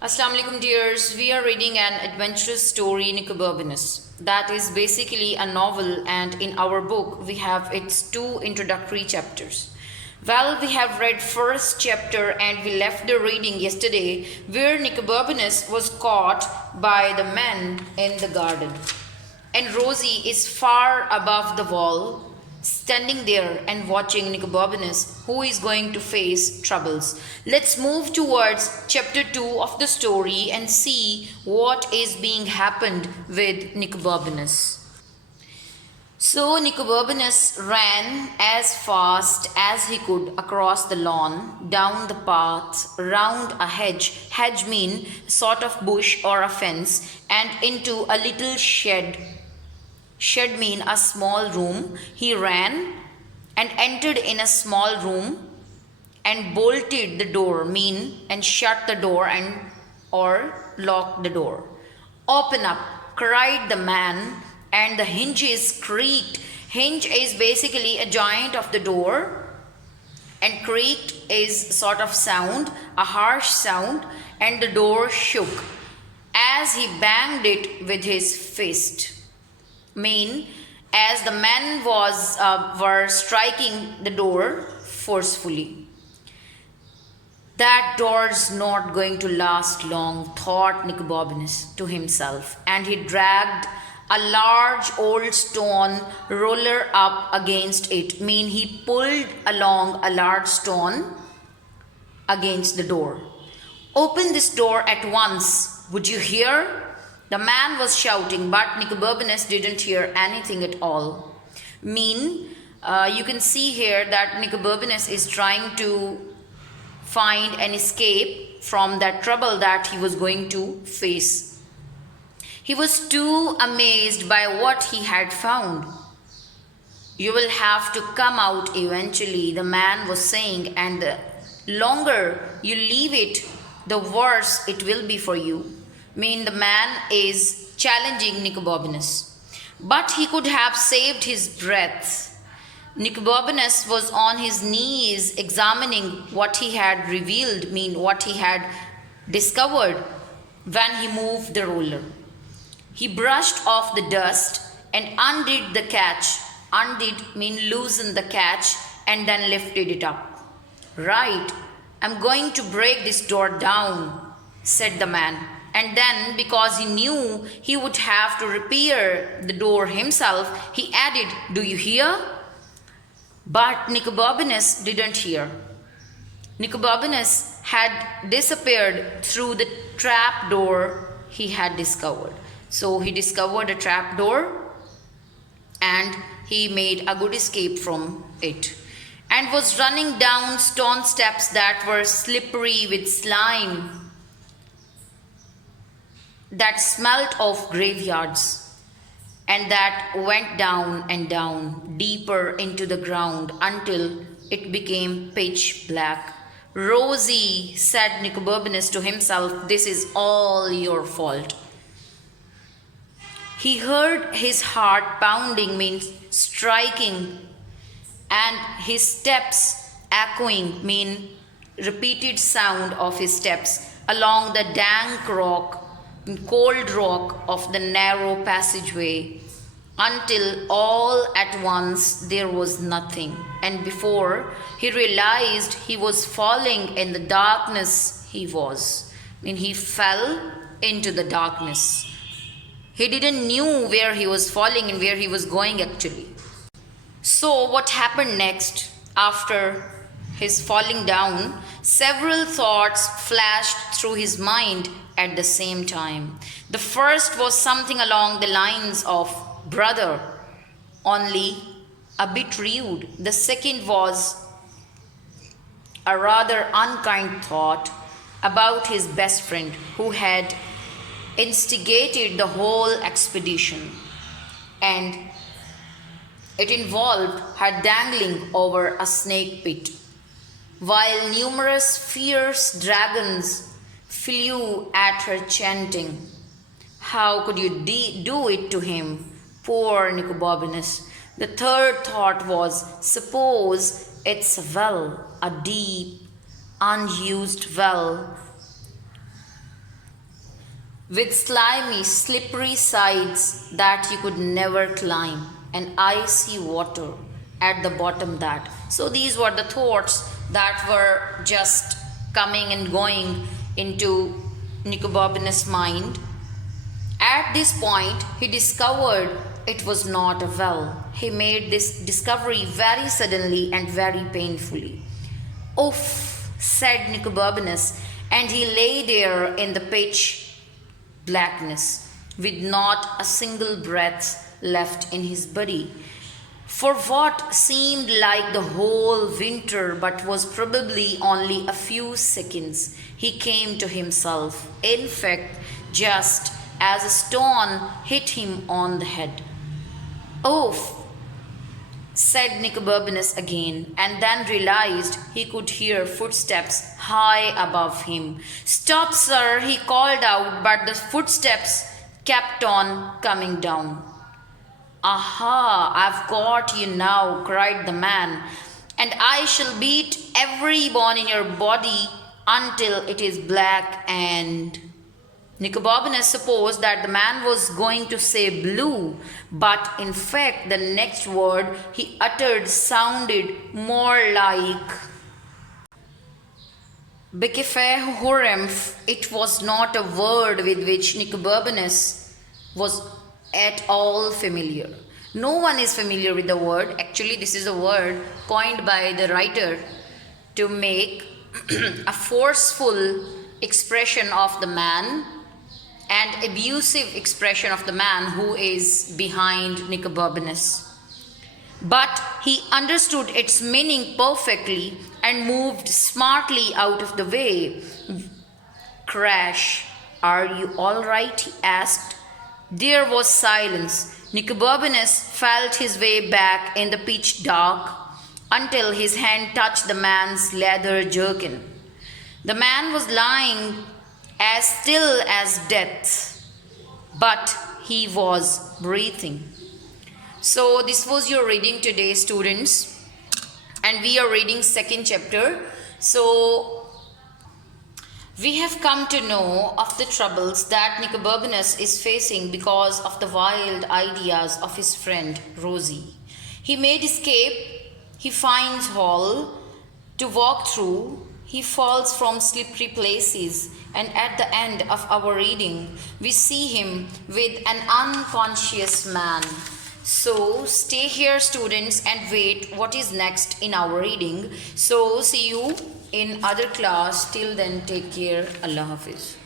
Assalamu alaikum dears, we are reading an adventurous story Nicobobinus. That is basically a novel, and in our book we have its two introductory chapters. Well, we have read first chapter and we left the reading yesterday where Nicobobinus was caught by the men in the garden. And Rosie is far above the wall, standing there and watching Nicobobinus, who is going to face troubles. Let's move towards chapter 2 of the story and see what is being happened with Nicobobinus. So Nicobobinus ran as fast as he could across the lawn, down the path, round a hedge. Hedge mean sort of bush or a fence, and into a little shed. Shed mean a small room. He ran and entered in a small room and bolted the door mean and shut the door and or locked the door. Open up, cried the man, and the hinges creaked. Hinge is basically a joint of the door, and creaked is sort of sound, a harsh sound, and the door shook as he banged it with his fist. Mean as the men were striking the door forcefully. That door's not going to last long, thought Nicobobinus to himself, and he dragged a large old stone roller up against it. Mean he pulled along a large stone against the door. Open this door at once, would you hear? The man was shouting, but Nicobobinus didn't hear anything at all. You can see here that Nicobobinus is trying to find an escape from that trouble that he was going to face. He was too amazed by what he had found. You will have to come out eventually, the man was saying, and the longer you leave it, the worse it will be for you. The man is challenging Nicobobinus. But he could have saved his breath. Nicobobinus was on his knees examining what he had revealed, what he had discovered when he moved the roller. He brushed off the dust and undid the catch. Undid loosened the catch and then lifted it up. Right, I'm going to break this door down, said the man. And then, because he knew he would have to repair the door himself, he added, do you hear? But Nicobobinus didn't hear. Nicobobinus had disappeared through the trap door he had discovered. So he discovered a trap door and he made a good escape from it, and was running down stone steps that were slippery with slime that smelt of graveyards, and that went down and down, deeper into the ground until it became pitch black. Rosie, said Nicobobinus to himself, this is all your fault. He heard his heart pounding, striking, and his steps echoing, repeated sound of his steps along the dank rock, cold rock of the narrow passageway, until all at once there was nothing, and before he realized he was falling in the darkness he fell into the darkness. He didn't knew where he was falling and where he was going actually. So what happened next after his falling down? Several thoughts flashed through his mind at the same time. The first was something along the lines of brother, only a bit rude. The second was a rather unkind thought about his best friend who had instigated the whole expedition, and it involved her dangling over a snake pit, while numerous fierce dragons flew at her chanting. How could you do it to him? Poor Nicobobinus. The third thought was, suppose it's a well, a deep, unused well, with slimy, slippery sides that you could never climb, and icy water at the bottom that. So these were the thoughts that were just coming and going into Nicobobinus' mind. At this point, he discovered it was not a well. He made this discovery very suddenly and very painfully. "Oof," said Nicobobinus, and he lay there in the pitch blackness, with not a single breath left in his body. For what seemed like the whole winter, but was probably only a few seconds, he came to himself. In fact, just as a stone hit him on the head. "Oh," said Nicobobinus again, and then realized he could hear footsteps high above him. "Stop, sir," he called out, but the footsteps kept on coming down. "Aha, I've got you now," cried the man, "and I shall beat every bone in your body until it is black and—" Nicobobinus supposed that the man was going to say blue, but in fact the next word he uttered sounded more like Bekefehurem. It was not a word with which Nicobobinus was at all familiar. No one is familiar with the word. Actually, this is a word coined by the writer to make a forceful expression of the man and abusive expression of the man who is behind Nicobobinus. But he understood its meaning perfectly and moved smartly out of the way. "Crash, are you all right?" he asked. There was silence. Nicobobinus felt his way back in the pitch dark until his hand touched the man's leather jerkin. The man was lying as still as death, but he was breathing. So this was your reading today, students, and we are reading second chapter. So we have come to know of the troubles that Nicobobinus is facing because of the wild ideas of his friend Rosie. He made escape, he finds hall to walk through, he falls from slippery places, and at the end of our reading, we see him with an unconscious man. So stay here, students, and wait what is next in our reading. So see you in other class. Till then, take care. Allah Hafiz.